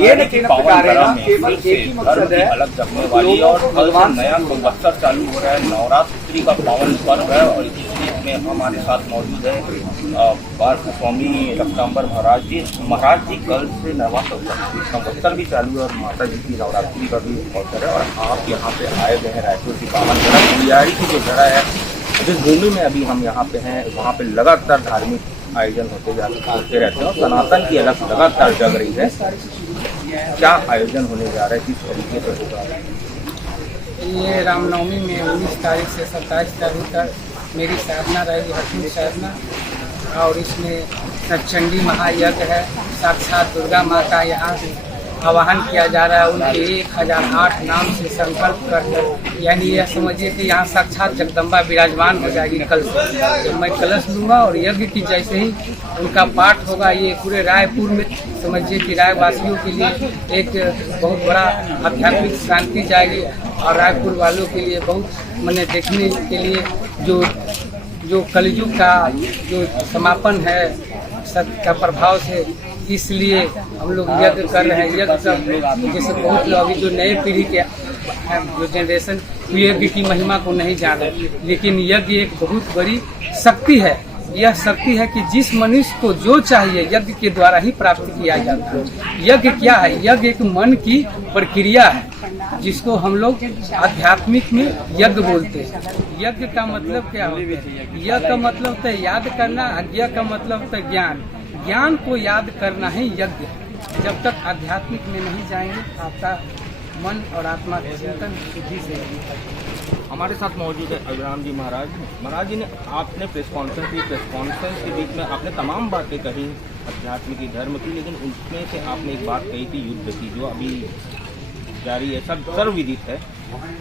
ये लेकिन केवल एक ही मकसद है अलग जगने वाली और भगवान नया संवत्सर चालू हो रहा है, नवरात्रि का पावन पर्व है और इसी में हमारे साथ मौजूद है पार्थ स्वामी रक्तांबर महाराज जी कल से नवा संवत्सर भी चालू है और माता जी की नवरात्रि का भी अवसर है और आप यहाँ पे आए हुए हैं रायपुर की पावन जगह कुलियारी की जो जगह है, जिस भूमि में अभी हम यहाँ पे हैं वहाँ पे लगातार धार्मिक आयोजन होते रहते हैं और सनातन की अलग लगातार जग रही है। क्या आयोजन होने जा रहा है, किस तरीके से होगा? ये रामनवमी में 19 तारीख से 27 तारीख तक मेरी साधना रहेगी, हठीन साधना, और इसमें सचंडी महायज्ञ है। साक्षात दुर्गा माँ का यहाँ आवाहन किया जा रहा है, उनके 1008 नाम से संकल्प कर, यानी यह समझिए कि यहाँ साक्षात जगदम्बा विराजमान हो जाएगी। कल से जब मैं कलश लूँगा और यज्ञ की जैसे ही उनका पाठ होगा, ये पूरे रायपुर में समझिए कि रायवासियों के लिए एक बहुत बड़ा आध्यात्मिक शांति जाएगी और रायपुर वालों के लिए बहुत मैंने देखने के लिए जो कलयुग का जो समापन है सत्य का प्रभाव से, इसलिए हम लोग यज्ञ कर रहे हैं। यज्ञ सब जैसे बहुत लोग अभी जो नए पीढ़ी के जो जनरेशन यज्ञ की महिमा को नहीं जाने, लेकिन यज्ञ एक बहुत बड़ी शक्ति है। यह शक्ति है कि जिस मनुष्य को जो चाहिए यज्ञ के द्वारा ही प्राप्त किया जाता है। यज्ञ क्या है? यज्ञ एक मन की प्रक्रिया है जिसको हम लोग आध्यात्मिक में यज्ञ बोलते हैं। यज्ञ का मतलब क्या होता है? यज्ञ का मतलब तो याद करना, यज्ञ का मतलब तो ज्ञान, ज्ञान को याद करना है यज्ञ। जब तक आध्यात्मिक में नहीं जाएंगे आपका मन और आत्मा का चिंतन शुद्धि से। हमारे साथ मौजूद है अभिराम जी महाराज जी ने आपने प्रेस कॉन्फ्रेंस के बीच में आपने तमाम बातें कही अध्यात्म की, धर्म की, लेकिन उसमें से आपने एक बात कही थी युद्ध की, जो अभी जारी है, सर्वविदित है,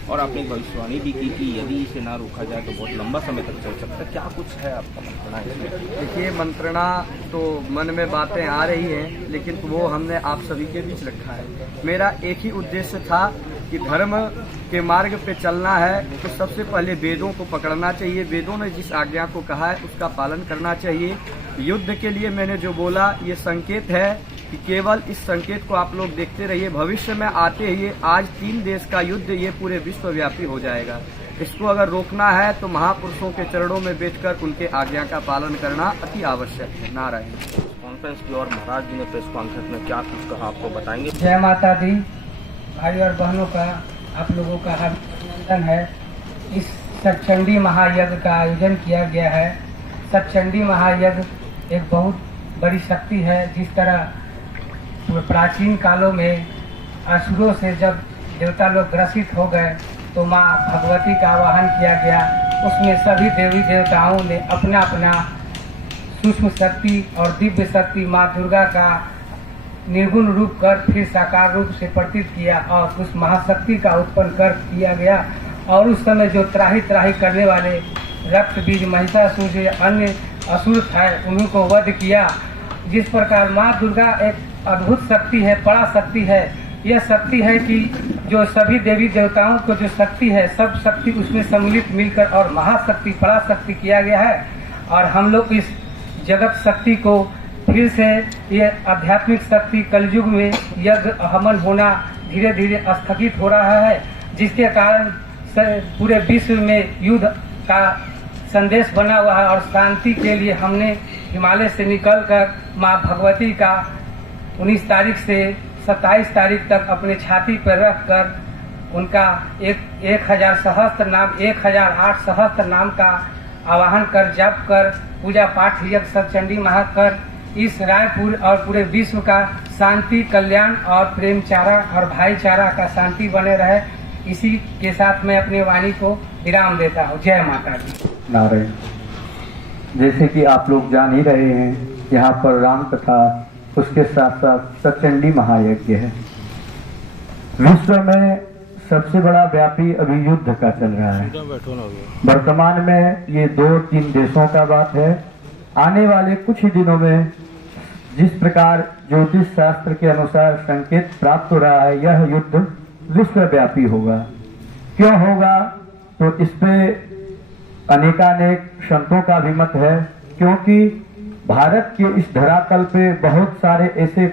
और आपने एक भविष्यवाणी भी की कि यदि इसे ना रोका जाए तो बहुत लंबा समय तक चल सकता है। क्या कुछ है आपका मंत्रणा इसमें? देखिए, मंत्रणा तो मन में बातें आ रही हैं, लेकिन वो हमने आप सभी के बीच रखा है। मेरा एक ही उद्देश्य था कि धर्म के मार्ग पे चलना है तो सबसे पहले वेदों को पकड़ना चाहिए। वेदों ने जिस आज्ञा को कहा है उसका पालन करना चाहिए। युद्ध के लिए मैंने जो बोला ये संकेत है कि केवल इस संकेत को आप लोग देखते रहिए। भविष्य में आते ही आज 3 देश का युद्ध ये पूरे विश्वव्यापी हो जाएगा। इसको अगर रोकना है तो महापुरुषों के चरणों में बैठकर उनके आज्ञा का पालन करना अति आवश्यक है। नारायण। कॉन्फ्रेंस की और महाराज जी ने प्रेस कॉन्फ्रेंस में क्या कुछ कहा आपको बताएंगे? जय माता दी। भाई और बहनों का आप लोगों का अभिनंदन है। इस सचंडी महायज्ञ का आयोजन किया गया है। सचंडी महायज्ञ एक बहुत बड़ी शक्ति है। जिस तरह प्राचीन कालों में असुरों से जब देवता लोग ग्रसित हो गए तो माँ भगवती का आवाहन किया गया। उसमें सभी देवी देवताओं ने अपना अपना सूक्ष्म शक्ति और दिव्य शक्ति माँ दुर्गा का निर्गुण रूप कर फिर साकार रूप से प्रतीत किया और उस महाशक्ति का उत्पन्न कर किया गया। और उस समय जो त्राही त्राही करने वाले रक्त बीज महिषासुर जो अन्य असुर थे उन्हीं को वध किया। जिस प्रकार माँ दुर्गा एक अद्भुत शक्ति है, बड़ा शक्ति है। यह शक्ति है कि जो सभी देवी देवताओं को जो शक्ति है सब शक्ति उसमें सम्मिलित मिलकर और महाशक्ति पराशक्ति किया गया है। और हम लोग इस जगत शक्ति को फिर से ये आध्यात्मिक शक्ति कलयुग में यज्ञ हवन होना धीरे धीरे स्थगित हो रहा है, जिसके कारण पूरे विश्व में युद्ध का संदेश बना हुआ है। और शांति के लिए हमने हिमालय से निकलकर माँ भगवती का 19 तारीख से 27 तारीख तक अपने छाती पर रखकर उनका 1000 सहस्त्र नाम 1008 सहस्त्र नाम का आवाहन कर जप कर पूजा पाठ यज्ञ सचंडी महा कर इस रायपुर और पूरे विश्व का शांति, कल्याण और प्रेमचारा और भाईचारा का शांति बने रहे। इसी के साथ मैं अपनी वाणी को विराम देता हूँ। जय माता दी। नारायण। जैसे कि आप लोग जान ही रहे हैं, यहाँ पर राम कथा उसके साथ साथ सचंडी महायज्ञ है। विश्व में सबसे बड़ा व्यापी अभी युद्ध का चल रहा है। वर्तमान में ये 2-3 देशों का बात है। आने वाले कुछ ही दिनों में जिस प्रकार ज्योतिष शास्त्र के अनुसार संकेत प्राप्त हो रहा है, यह युद्ध विश्वव्यापी होगा। क्यों होगा तो इस पे अनेकानेक संतों का भी मत है, क्योंकि भारत के इस धरातल पे बहुत सारे ऐसे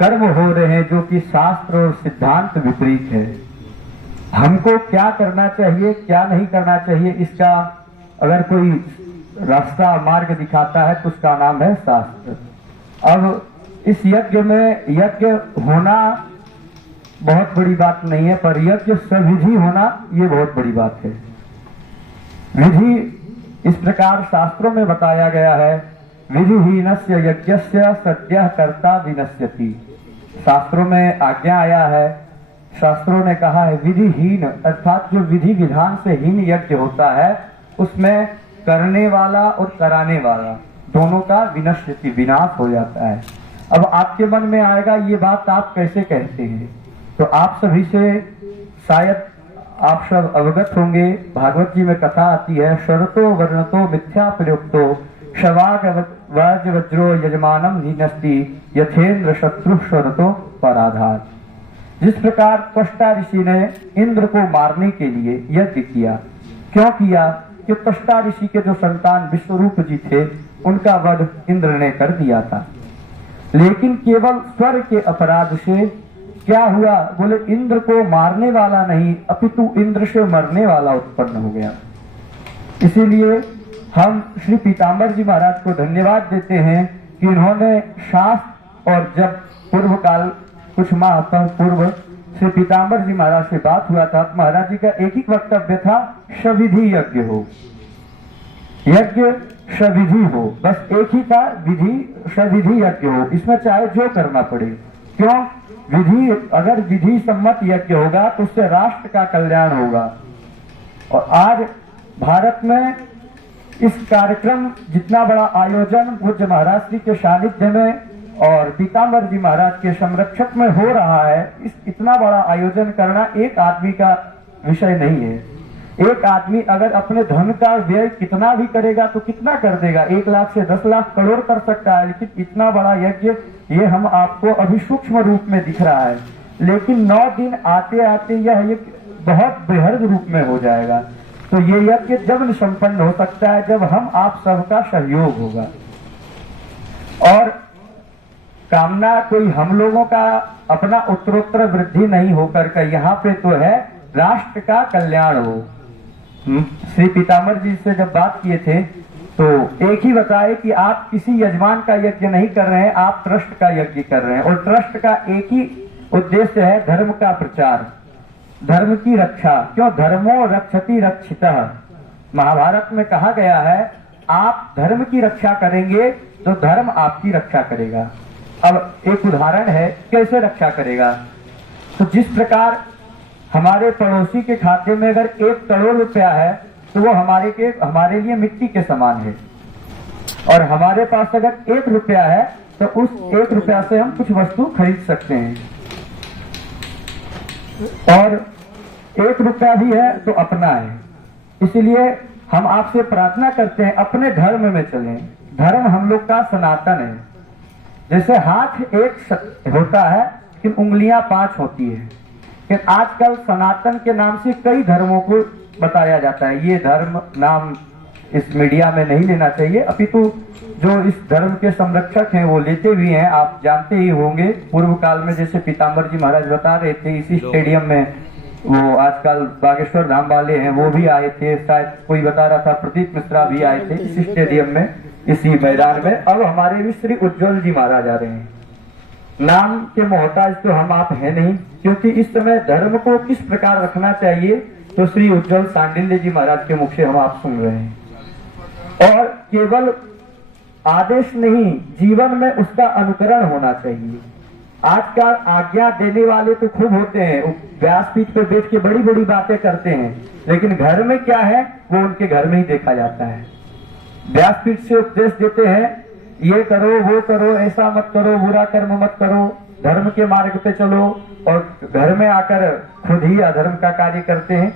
कर्म हो रहे हैं जो कि शास्त्र और सिद्धांत विपरीत है। हमको क्या करना चाहिए, क्या नहीं करना चाहिए, इसका अगर कोई रास्ता मार्ग दिखाता है तो उसका नाम है शास्त्र। अब इस यज्ञ में यज्ञ होना बहुत बड़ी बात नहीं है, पर यज्ञ सविधि होना ये बहुत बड़ी बात है। विधि इस प्रकार शास्त्रों में बताया गया है, विधिहीनस्य यज्ञस्य सद्यः कर्ता विनश्यति। शास्त्रों में आज्ञा आया है, शास्त्रों ने कहा है विधिहीन अर्थात जो विधि विधान से हीन यज्ञ होता है उसमें करने वाला और कराने वाला दोनों का विनश्यति विनाश हो जाता है। अब आपके मन में आएगा ये बात आप कैसे कहते हैं, तो आप सभी से शायद आप सब अवगत होंगे। भागवत जी में कथा आती है, शरतो वर्णतो मिथ्या प्रयुक्तो शवाग वज वज्रो यजमानम निनस्ति यथेन्द्र शत्रु शरतो पराधार। जिस प्रकार त्वष्टा ऋषि ने इंद्र को मारने के लिए यज्ञ किया, क्यों किया कि त्वष्टा ऋषि के जो संतान विश्वरूप जी थे उनका वध इंद्र ने कर दिया था। लेकिन केवल स्वर के अपराध से क्या हुआ, बोले इंद्र को मारने वाला नहीं अपितु इंद्र से मरने वाला उत्पन्न हो गया। इसीलिए हम श्री पीताम्बर जी महाराज को धन्यवाद देते हैं कि इन्होंने शास्त्र और जब पूर्व काल कुछ माह पूर्व श्री पीताम्बर जी महाराज से बात हुआ था, महाराज जी का एक ही वक्तव्य था, सविधि यज्ञ हो, यज्ञ सविधि हो, बस एक ही था, विधि सविधि यज्ञ हो, इसमें चाहे जो करना पड़े। क्यों, विधि अगर विधि सम्मत यज्ञ होगा तो उससे राष्ट्र का कल्याण होगा। और आज भारत में इस कार्यक्रम जितना बड़ा आयोजन पूज्य महाराज जी के सानिध्य में और पीताम्बर जी महाराज के संरक्षक में हो रहा है, इस इतना बड़ा आयोजन करना एक आदमी का विषय नहीं है। एक आदमी अगर अपने धन का व्यय कितना भी करेगा तो कितना कर देगा, 1 लाख से 10 लाख करोड़ कर सकता है, लेकिन इतना बड़ा यज्ञ ये हम आपको अभी सूक्ष्म रूप में दिख रहा है, लेकिन 9 दिन आते आते यह एक बहुत बृहद रूप में हो जाएगा। तो ये यज्ञ जब संपन्न हो सकता है जब हम आप सबका सहयोग होगा। और कामना कोई हम लोगों का अपना उत्तरोत्तर वृद्धि नहीं होकर के यहाँ पे तो है राष्ट्र का कल्याण हो। श्री पीताम्बर जी से जब बात किए थे तो एक ही बताए कि आप किसी यजमान का यज्ञ नहीं कर रहे हैं, आप ट्रस्ट का यज्ञ कर रहे हैं, और ट्रस्ट का एक ही उद्देश्य है धर्म का प्रचार, धर्म की रक्षा। क्यों, धर्मो रक्षति रक्षितः, महाभारत में कहा गया है आप धर्म की रक्षा करेंगे तो धर्म आपकी रक्षा करेगा। अब एक उदाहरण है कैसे रक्षा करेगा, तो जिस प्रकार हमारे पड़ोसी के खाते में अगर 1 करोड़ रुपया है तो वो हमारे लिए मिट्टी के समान है, और हमारे पास अगर 1 रुपया है तो उस 1 रुपया से हम कुछ वस्तु खरीद सकते हैं, और 1 रुपया भी है तो अपना है। इसलिए हम आपसे प्रार्थना करते हैं अपने धर्म में चलें। धर्म हम लोग का सनातन है। जैसे हाथ एक होता है लेकिन उंगलियां 5 होती है, लेकिन आजकल सनातन के नाम से कई धर्मों को बताया जाता है। ये धर्म नाम इस मीडिया में नहीं लेना चाहिए, अपितु जो इस धर्म के संरक्षक हैं वो लेते भी हैं। आप जानते ही होंगे पूर्व काल में जैसे पीताम्बर जी महाराज बता रहे थे, इसी स्टेडियम में वो आजकल बागेश्वर धाम वाले हैं वो भी आए थे, शायद कोई बता रहा था प्रदीप मिश्रा भी आए थे इसी स्टेडियम में, इसी मैदान में। अब हमारे भी श्री उज्ज्वल जी महाराज आ रहे हैं। नाम के मोहताज तो हम आप हैं नहीं, क्योंकि इस समय धर्म को किस प्रकार रखना चाहिए तो श्री उज्ज्वल सांडिल्य जी महाराज के मुख से हम आप सुन रहे हैं। और केवल आदेश नहीं, जीवन में उसका अनुकरण होना चाहिए। आजकल आज्ञा देने वाले तो खूब होते हैं, व्यासपीठ पे बैठ के बड़ी बड़ी बातें करते हैं, लेकिन घर में क्या है वो उनके घर में ही देखा जाता है। व्यासपीठ से उपदेश देते हैं, ये करो वो करो, ऐसा मत करो, बुरा कर्म मत करो, धर्म के मार्ग पे चलो, और घर में आकर खुद ही अधर्म का कार्य करते हैं।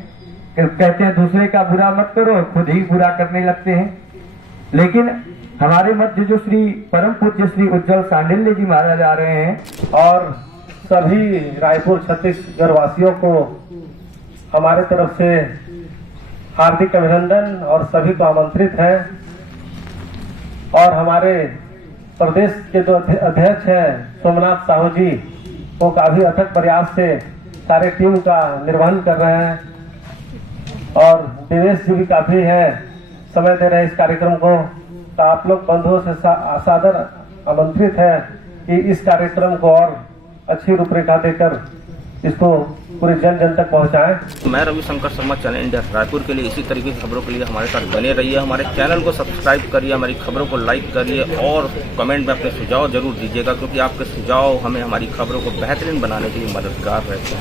कहते हैं दूसरे का बुरा मत करो, खुद ही बुरा करने लगते हैं। लेकिन हमारे मध्य जो श्री परम पूज्य श्री उज्ज्वल सांडिल्य जी महाराज आ रहे हैं, और सभी रायपुर छत्तीसगढ़ वासियों को हमारे तरफ से हार्दिक अभिनंदन, और सभी को आमंत्रित है। और हमारे प्रदेश के जो अध्यक्ष हैं सोमनाथ साहू जी, वो काफी अथक प्रयास से सारे टीम का निर्वहन कर रहे हैं और दिनेश जी भी काफी है समय दे रहे हैं इस कार्यक्रम को। तो आप लोग बंधुओं से सादर आमंत्रित है कि इस कार्यक्रम को और अच्छी रूपरेखा देकर इसको पूरे जन जन तक पहुंचाएं। मैं रविशंकर शर्मा, चैनल इंडिया रायपुर के लिए इसी तरीके की खबरों के लिए हमारे साथ बने रहिए। हमारे चैनल को सब्सक्राइब करिए, हमारी खबरों को लाइक करिए और कमेंट में अपने सुझाव जरूर दीजिएगा, क्योंकि आपके सुझाव हमें हमारी खबरों को बेहतरीन बनाने के लिए मददगार रहते हैं।